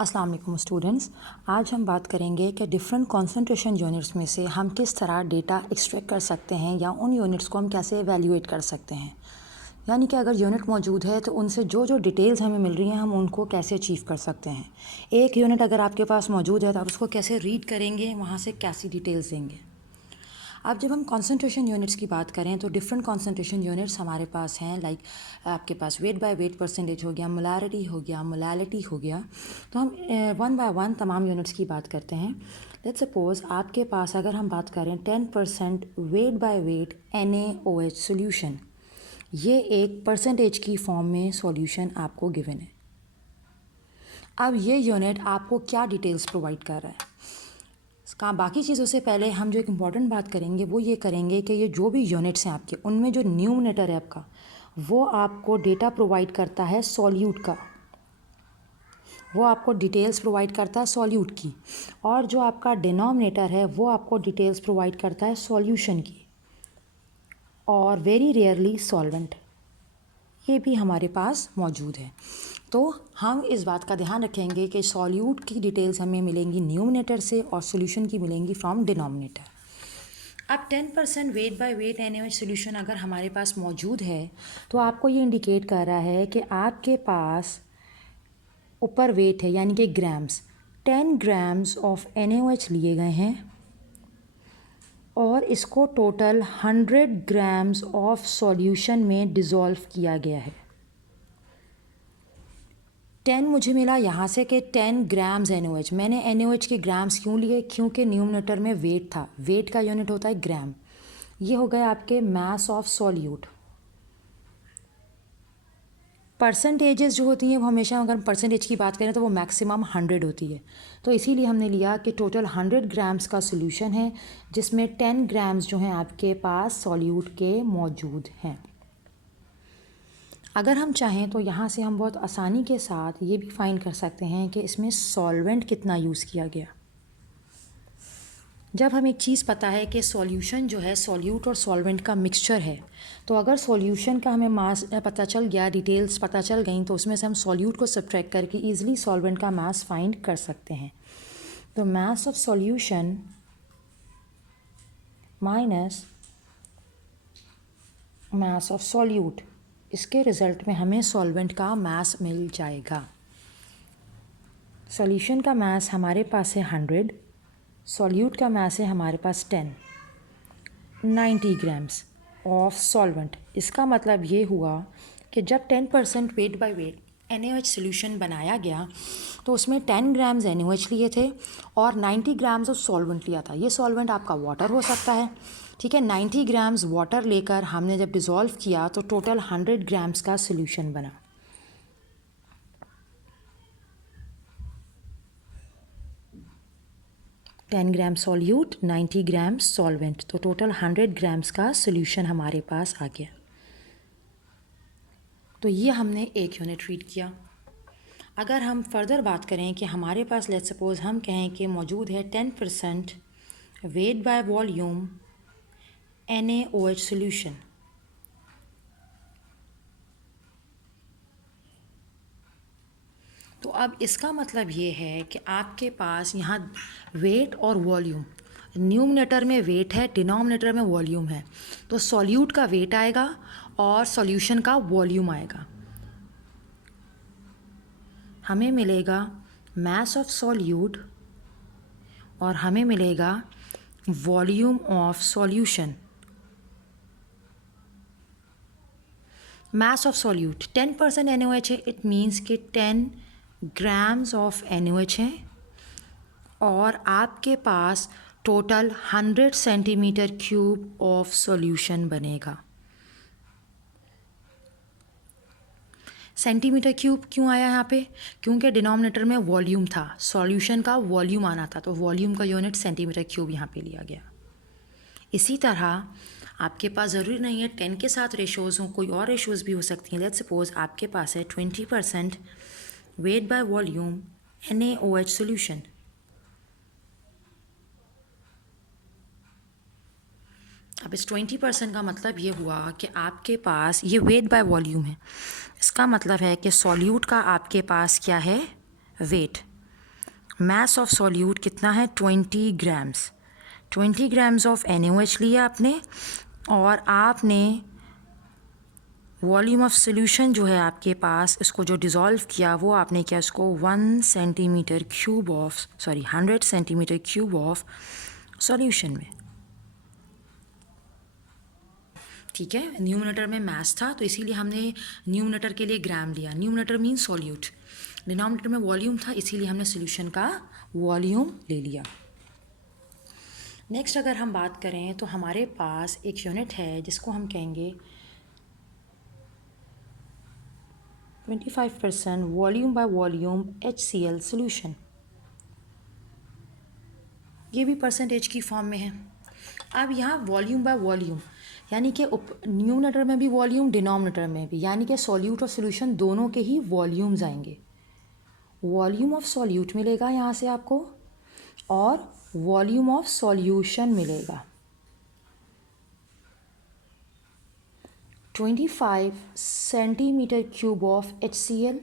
अस्सलाम वालेकुम स्टूडेंट्स। आज हम बात करेंगे कि डिफरेंट कंसंट्रेशन यूनिट्स में से हम किस तरह डेटा एक्सट्रैक्ट कर सकते हैं या उन यूनिट्स को हम कैसे एवेल्यूएट कर सकते हैं। यानी कि अगर यूनिट मौजूद है तो उनसे जो जो डिटेल्स हमें मिल रही हैं हम उनको कैसे अचीव कर सकते हैं। एक यूनिट अगर आपके पास मौजूद है तो आप उसको कैसे रीड करेंगे, वहाँ से कैसी डिटेल्स देंगे। अब जब हम कंसंट्रेशन यूनिट्स की बात करें तो डिफरेंट कंसंट्रेशन यूनिट्स हमारे पास हैं। लाइक आपके पास वेट बाय वेट परसेंटेज हो गया, मोलारिटी हो गया, मोलालिटी हो गया। तो हम वन बाय वन तमाम यूनिट्स की बात करते हैं। लेट्स सपोज आपके पास अगर हम बात करें 10% weight by weight NaOH solution, ये एक परसेंटेज की फॉर्म में सॉल्यूशन आपको गिवन है। अब ये यूनिट आपको क्या डिटेल्स प्रोवाइड कर रहा है, का बाकी चीज़ों से पहले हम जो एक इम्पॉर्टेंट बात करेंगे वो ये करेंगे कि ये जो भी यूनिट्स हैं आपके, उनमें जो न्यूमरेटर है आपका, वो आपको डेटा प्रोवाइड करता है सॉल्यूट का, वो आपको डिटेल्स प्रोवाइड करता है सॉल्यूट की, और जो आपका डिनोमिनेटर है वो आपको डिटेल्स प्रोवाइड करता है सॉल्यूशन की, और वेरी रेयरली सॉल्वेंट, ये भी हमारे पास मौजूद है। तो हम इस बात का ध्यान रखेंगे कि सॉल्यूट की डिटेल्स हमें मिलेंगी न्यूमरेटर से और सॉल्यूशन की मिलेंगी फ्रॉम डिनोमिनेटर। अब 10% weight by weight NaOH solution अगर हमारे पास मौजूद है तो आपको ये इंडिकेट कर रहा है कि आपके पास ऊपर वेट है, यानी कि ग्राम्स, 10 ग्राम्स ऑफ NaOH लिए गए हैं और इसको टोटल 100 ग्राम्स ऑफ सॉल्यूशन में डिज़ोल्व किया गया है। 10 मुझे मिला यहाँ से कि 10 ग्राम्स NaOH। मैंने NaOH के ग्राम्स क्यों लिए, क्योंकि न्यूमरेटर में वेट था, वेट का यूनिट होता है ग्राम। ये हो गए आपके मास ऑफ सॉल्यूट। परसेंटेजेस जो होती हैं वो हमेशा, अगर परसेंटेज की बात करें तो वो मैक्सिमम 100 होती है, तो इसीलिए हमने लिया कि टोटल 100 ग्राम्स का सोल्यूशन है जिसमें 10 ग्राम्स जो हैं आपके पास सॉल्यूट के मौजूद हैं। अगर हम चाहें तो यहाँ से हम बहुत आसानी के साथ ये भी फाइंड कर सकते हैं कि इसमें सॉल्वेंट कितना यूज़ किया गया। जब हमें एक चीज़ पता है कि सॉल्यूशन जो है सॉल्यूट और सॉल्वेंट का मिक्सचर है, तो अगर सॉल्यूशन का हमें मास पता चल गया, डिटेल्स पता चल गई, तो उसमें से हम सॉल्यूट को सब्ट्रैक्ट करके ईजिली सॉल्वेंट का मास फाइंड कर सकते हैं। तो mass of solution minus mass of solute, इसके रिज़ल्ट में हमें सॉल्वेंट का मास मिल जाएगा। सॉल्यूशन का मास हमारे पास है 100, सॉल्यूट का मास है हमारे पास 10, 90 ग्राम्स ऑफ सॉल्वेंट। इसका मतलब ये हुआ कि जब 10% weight by weight NaOH solution बनाया गया तो उसमें 10 ग्राम्स NaOH लिए थे और 90 ग्राम्स ऑफ सॉल्वेंट लिया था। ये सॉल्वेंट आपका वाटर हो सकता है, ठीक है। 90 ग्राम्स वाटर लेकर हमने जब डिज़ोल्व किया तो टोटल 100 ग्राम्स का सोल्यूशन बना। Ten gram solute, 90 grams solvent, तो टोटल 100 ग्राम्स का सोल्यूशन हमारे पास आ गया। तो ये हमने एक यूनिट रीड किया। अगर हम फर्दर बात करें कि हमारे पास लेट्स सपोज हम कहें कि मौजूद है 10% weight by volume NaOH solution, तो अब इसका मतलब ये है कि आपके पास यहाँ वेट और वॉल्यूम, न्यूमरेटर में वेट है, डिनोमिनेटर में वॉल्यूम है, तो सॉल्यूट का वेट आएगा और सॉल्यूशन का वॉल्यूम आएगा। हमें मिलेगा मास ऑफ सॉल्यूट और हमें मिलेगा volume of solution. Mass of solute 10% NaOH है, इट मीन्स कि 10 ग्राम्स ऑफ NaOH है और आपके पास total 100 centimetre cube of solution बनेगा। सेंटीमीटर क्यूब क्यों आया यहाँ पे, क्योंकि डिनोमिनेटर में वॉल्यूम था, सॉल्यूशन का वॉल्यूम आना था, तो वॉल्यूम का यूनिट सेंटीमीटर क्यूब यहाँ पे लिया गया। इसी तरह आपके पास ज़रूरी नहीं है 10 के साथ रेशोज़ हों, कोई और रेशोज़ भी हो सकती हैं। लेट्स सपोज आपके पास है 20% weight by volume NaOH solution, अब इस 20% का मतलब ये हुआ कि आपके पास ये वेट बाय वॉल्यूम है, इसका मतलब है कि सॉल्यूट का आपके पास क्या है, वेट, मास ऑफ सॉल्यूट कितना है 20 ग्राम्स। 20 ग्राम्स ऑफ NaOH लिया आपने और आपने वॉल्यूम ऑफ सोल्यूशन जो है आपके पास इसको जो डिज़ोल्व किया वो आपने किया इसको 100 सेंटीमीटर क्यूब ऑफ सॉल्यूशन में। ठीक है, न्यूमरेटर में मास था तो इसीलिए हमने न्यूमरेटर के लिए ग्राम लिया। न्यूमरेटर मीन सॉल्यूट, डिनोमिनेटर में वॉल्यूम था इसीलिए हमने सोल्यूशन का वॉल्यूम ले लिया। नेक्स्ट अगर हम बात करें तो हमारे पास एक यूनिट है जिसको हम कहेंगे 25% volume by volume HCl solution. ये भी परसेंटेज की फॉर्म में है। अब यहाँ वॉल्यूम बाय वॉल्यूम यानी कि न्यूमरेटर में भी वॉल्यूम, डिनोमिनेटर में भी, यानी कि सॉल्यूट और सोल्यूशन दोनों के ही वॉल्यूम्स आएंगे। वॉल्यूम ऑफ सॉल्यूट मिलेगा यहाँ से आपको और वॉल्यूम ऑफ सॉल्यूशन मिलेगा। 25 सेंटीमीटर क्यूब ऑफ HCl,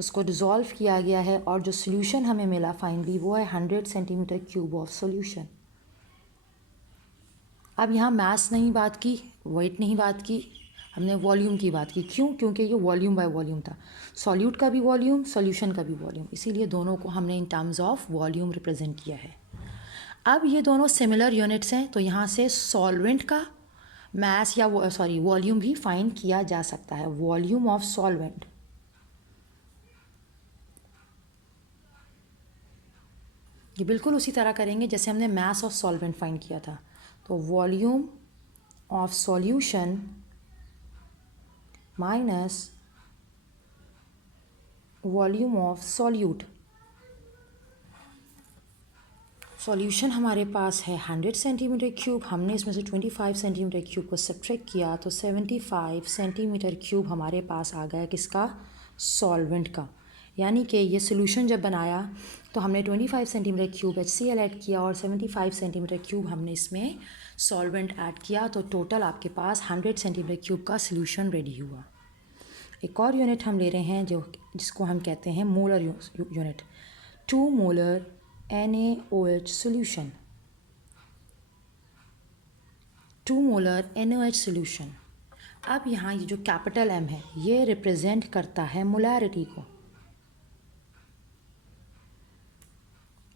उसको डिज़ोल्व किया गया है और जो सोल्यूशन हमें मिला फाइनली वो है 100 सेंटीमीटर क्यूब ऑफ सॉल्यूशन। अब यहाँ मास नहीं बात की, वेट नहीं बात की, हमने वॉल्यूम की बात की। क्यों? क्योंकि ये वॉल्यूम बाय वॉल्यूम था, सॉल्यूट का भी वॉल्यूम, सॉल्यूशन का भी वॉल्यूम, इसीलिए दोनों को हमने in terms of volume represent किया है। अब ये दोनों सिमिलर यूनिट्स हैं तो यहाँ से सॉल्वेंट का मास या वॉल्यूम भी फाइंड किया जा सकता है। वॉल्यूम ऑफ सॉल्वेंट, ये बिल्कुल उसी तरह करेंगे जैसे हमने मास ऑफ सॉल्वेंट फाइंड किया था। तो volume of solution minus volume of solute. Solution हमारे पास है 100 सेंटीमीटर क्यूब, हमने इसमें से 25 सेंटीमीटर क्यूब को सब्ट्रैक्ट किया तो 75 सेंटीमीटर क्यूब हमारे पास आ गया किसका? सॉल्वेंट का। यानी कि ये सोल्यूशन जब बनाया तो हमने 25 सेंटीमीटर क्यूब HCl ऐड किया और 75 सेंटीमीटर क्यूब हमने इसमें सॉल्वेंट ऐड किया तो टोटल आपके पास 100 सेंटीमीटर क्यूब का सोल्यूशन रेडी हुआ। एक और यूनिट हम ले रहे हैं जिसको हम कहते हैं molar unit, 2 molar NaOH solution. 2 molar NaOH solution. अब यहाँ ये जो कैपिटल M है ये रिप्रेजेंट करता है मोलैरिटी को।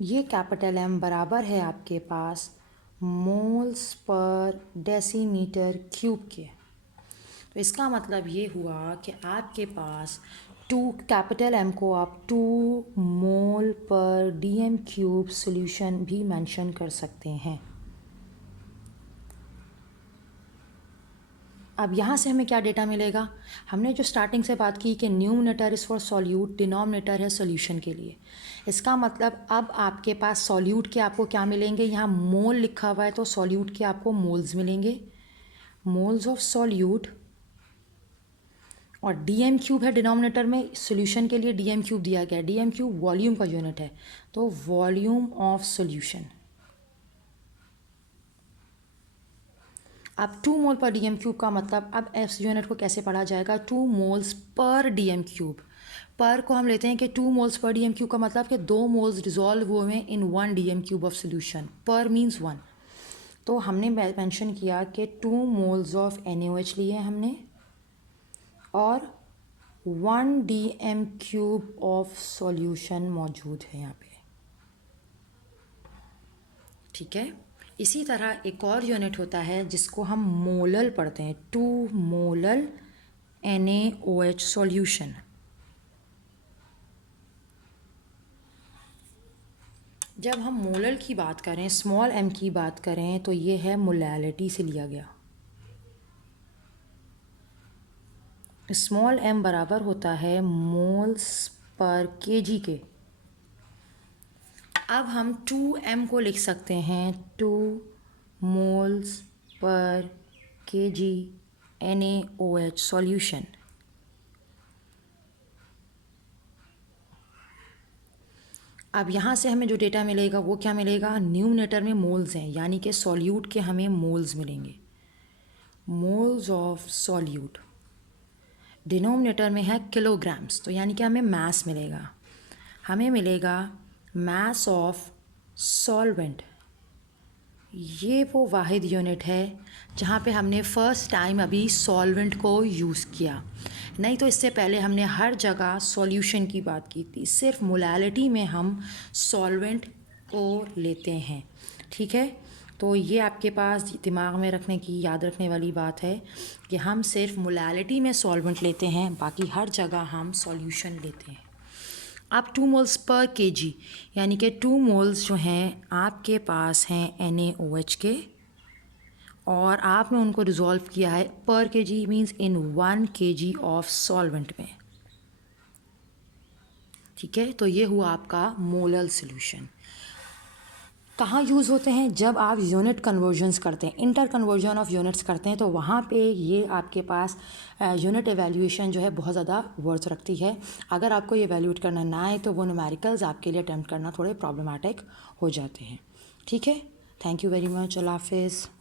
ये कैपिटल M बराबर है आपके पास मोल्स पर डेसीमीटर क्यूब के। तो इसका मतलब ये हुआ कि आपके पास कैपिटल M को आप 2 मोल पर DM क्यूब सोल्यूशन भी मेंशन कर सकते हैं। अब यहाँ से हमें क्या डेटा मिलेगा? हमने जो स्टार्टिंग से बात की कि numerator is for solute, denominator है सॉल्यूशन के लिए। इसका मतलब अब आपके पास सॉल्यूट के आपको क्या मिलेंगे? यहाँ मोल लिखा हुआ है तो सॉल्यूट के आपको मोल्स मिलेंगे, मोल्स ऑफ सॉल्यूट। और DM क्यूब है डिनोमिनेटर में, सॉल्यूशन के लिए DM क्यूब दिया गया है। DM क्यूब वॉल्यूम का यूनिट है तो वॉल्यूम ऑफ सॉल्यूशन। अब 2 मोल पर DM क्यूब का मतलब अब इस यूनिट को कैसे पढ़ा जाएगा? 2 मोल्स पर DM क्यूब। पर को हम लेते हैं कि 2 मोल्स पर DM क्यूब का मतलब कि 2 मोल्स डिजॉल्व हुए हैं इन 1 DM क्यूब ऑफ सोल्यूशन। पर मीन्स 1। तो हमने मेंशन किया कि 2 मोल्स ऑफ NaOH लिए हमने और 1 DM क्यूब ऑफ सॉल्यूशन मौजूद है यहाँ पे। ठीक है, इसी तरह एक और यूनिट होता है जिसको हम मोलल पढ़ते हैं, 2 मोलल NaOH सॉल्यूशन। जब हम मोलल की बात करें, स्मॉल m की बात करें तो ये है मोलैलिटी से लिया गया। स्मॉल m बराबर होता है मोल्स पर kg के। अब हम 2m को लिख सकते हैं 2 moles per kg NaOH solution. अब यहाँ से हमें जो डेटा मिलेगा वो क्या मिलेगा? न्यूमरेटर में मोल्स हैं यानी कि सॉल्यूट के हमें मोल्स मिलेंगे, मोल्स ऑफ सॉल्यूट। डिनोमिनेटर में है किलोग्राम्स तो यानी कि हमें मास मिलेगा। हमें मिलेगा मास ऑफ सॉल्वेंट। ये वो वाहिद यूनिट है जहाँ पे हमने फ़र्स्ट टाइम अभी सॉल्वेंट को यूज़ किया। नहीं तो इससे पहले हमने हर जगह सॉल्यूशन की बात की थी, सिर्फ मोलालिटी में हम सॉल्वेंट को लेते हैं। ठीक है, तो ये आपके पास दिमाग में रखने की, याद रखने वाली बात है कि हम सिर्फ मोलालिटी में सॉल्वेंट लेते हैं, बाकी हर जगह हम सॉल्यूशन लेते हैं। अब 2 मोल्स पर केजी, यानी कि 2 मोल्स जो हैं आपके पास हैं NaOH के, और आपने उनको रिजॉल्व किया है पर KG means in 1 kg of solvent में। ठीक है, तो ये हुआ आपका मोलर सॉल्यूशन। कहाँ यूज़ होते हैं? जब आप यूनिट कन्वर्जन्स करते हैं, इंटर कन्वर्जन ऑफ यूनिट्स करते हैं, तो वहाँ पे ये आपके पास यूनिट एवेल्यूएशन जो है बहुत ज़्यादा वर्थ रखती है। अगर आपको ये एवेल्यूएट करना ना आए तो वो न्यूमेरिकल्स आपके लिए अटेम्प्ट करना थोड़े प्रॉब्लमेटिक हो जाते हैं। ठीक है, थैंक यू वेरी मच, अल्लाह हाफिज़।